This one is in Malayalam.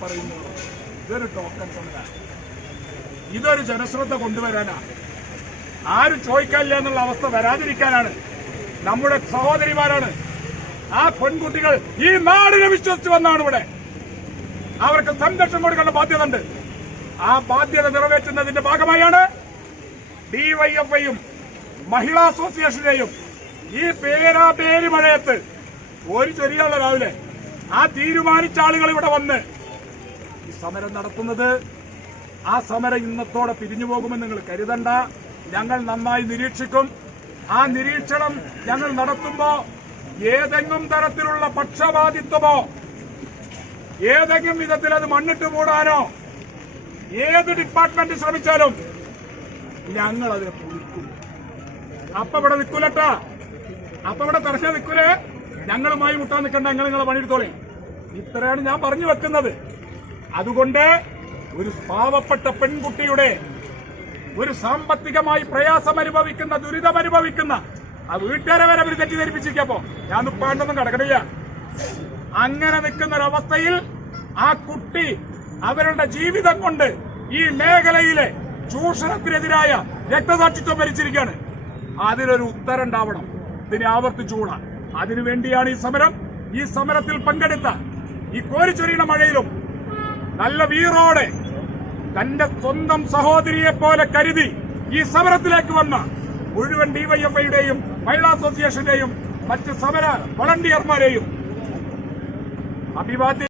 പറയുന്നു ഇതൊരു ടോക്കൺ സമരമാണ്, ഇതൊരു ജനശ്രദ്ധ കൊണ്ടുവരാനാണ്, ആരും ചോദിക്കാനില്ല എന്നുള്ള അവസ്ഥ വരാതിരിക്കാനാണ്. നമ്മുടെ സഹോദരിമാരാണ്, ആ പെൺകുട്ടികൾ ഈ നാടിനെ വിശ്വസിച്ച് വന്നാണ് ഇവിടെ. അവർക്ക് സംരക്ഷണം കൊടുക്കേണ്ട ബാധ്യത ഉണ്ട്. ആ ബാധ്യത നിറവേറ്റുന്നതിന്റെ ഭാഗമായാണ് ഡിവൈഎഫ്ഐയും മഹിളാ അസോസിയേഷനെയും ഈ പേര് മഴയത്ത് ഒരു ചൊരിയുള്ള രാവിലെ ആ തീരുമാനിച്ച ആളുകൾ ഇവിടെ വന്ന് ഈ സമരം നടത്തുന്നത്. ആ സമരം ഇന്നത്തോടെ പിരിഞ്ഞു പോകുമെന്ന് നിങ്ങൾ കരുതണ്ട. ഞങ്ങൾ നന്നായി നിരീക്ഷിക്കും. ആ നിരീക്ഷണം ഞങ്ങൾ നടത്തുമ്പോ ഏതെങ്കിലും തരത്തിലുള്ള പക്ഷപാതിത്വമോ ഏതെങ്കിലും വിധത്തിൽ അത് മണ്ണിട്ട് മൂടാനോ ഏത് ഡിപ്പാർട്ട്മെന്റ് ശ്രമിച്ചാലും ഞങ്ങൾ അതിനെ പൊളിക്കും. അപ്പൊ ഇവിടെ നിൽക്കൂലട്ടാ, അപ്പൊ ഇവിടെ തടസ്സം നിൽക്കൂലേ. ഞങ്ങളുമായി മുട്ടാൻ നിൽക്കണ്ട, ഞങ്ങൾ നിങ്ങളെ പണിയെടുത്തോളേ. ഇത്രയാണ് ഞാൻ പറഞ്ഞു വെക്കുന്നത്. അതുകൊണ്ട് ഒരു പാവപ്പെട്ട പെൺകുട്ടിയുടെ ഒരു സാമ്പത്തികമായി പ്രയാസം അനുഭവിക്കുന്ന, ദുരിതമനുഭവിക്കുന്ന ആ വീട്ടുകാരെ വരെ അവർ തെറ്റിദ്ധരിപ്പിച്ചിരിക്കപ്പോ ഞാൻ ഉപ്പാണ്ടൊന്നും കടക്കണില്ല. അങ്ങനെ നിൽക്കുന്ന ഒരവസ്ഥയിൽ ആ കുട്ടി അവരുടെ ജീവിതം കൊണ്ട് ഈ മേഖലയിലെ ചൂഷണത്തിനെതിരായ രക്തസാക്ഷിത്വം ഭരിച്ചിരിക്കുകയാണ്. അതിനൊരു ഉത്തരം ഉണ്ടാവണം. ഇതിനെ ആവർത്തിച്ചുകൂടാ. അതിനുവേണ്ടിയാണ് ഈ സമരം. ഈ സമരത്തിൽ പങ്കെടുത്ത ഈ കോരിച്ചൊരിയുന്ന മഴയിലും നല്ല വീറോടെ തന്റെ സ്വന്തം സഹോദരിയെ പോലെ കരുതി ഈ സമരത്തിലേക്ക് വന്ന മുഴുവൻ ഡിവൈഎഫ്ഐയുടെയും മഹിളാ അസോസിയേഷന്റെയും മറ്റ് സമര വളണ്ടിയർമാരെയും അഭിവാദ്യം